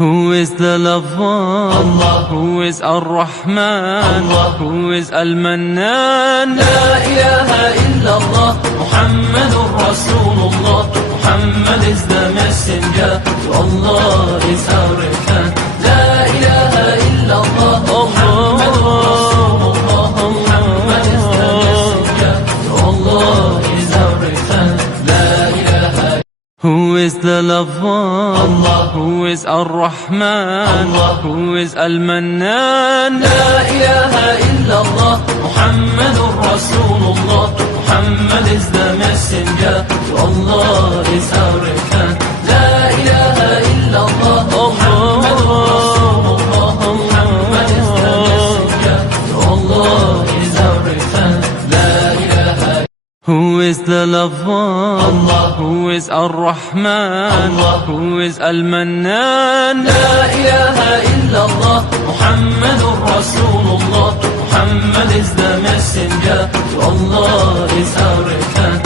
Who is the lover? Allah. Who is Ar-Rahman? Allah. Who is Al-Mannan? La ilaha illallah, Muhammadur Rasulullah. Muhammad is the messenger, to Allah is our return. La ilaha illallah, Muhammadur Rasulullah. Muhammad is the messenger, to Allah is our return. La ilaha. Who is the lover? Allah. Who is Ar-Rahman? Allah. Who is Al-Mannan? La ilaha illallah, Muhammadur Rasulullah. Muhammad is the messenger, to Allah is our return. La ilaha illallah, Muhammadur Rasulullah. Muhammad is the messenger, to Allah is our return. La ilaha. Who is the lover? Allah. Who is Ar-Rahman? Allah. Who is Al-Mannan? La ilaha illallah, Muhammadur Rasulullah. Muhammad is the messenger, to Allah is our return.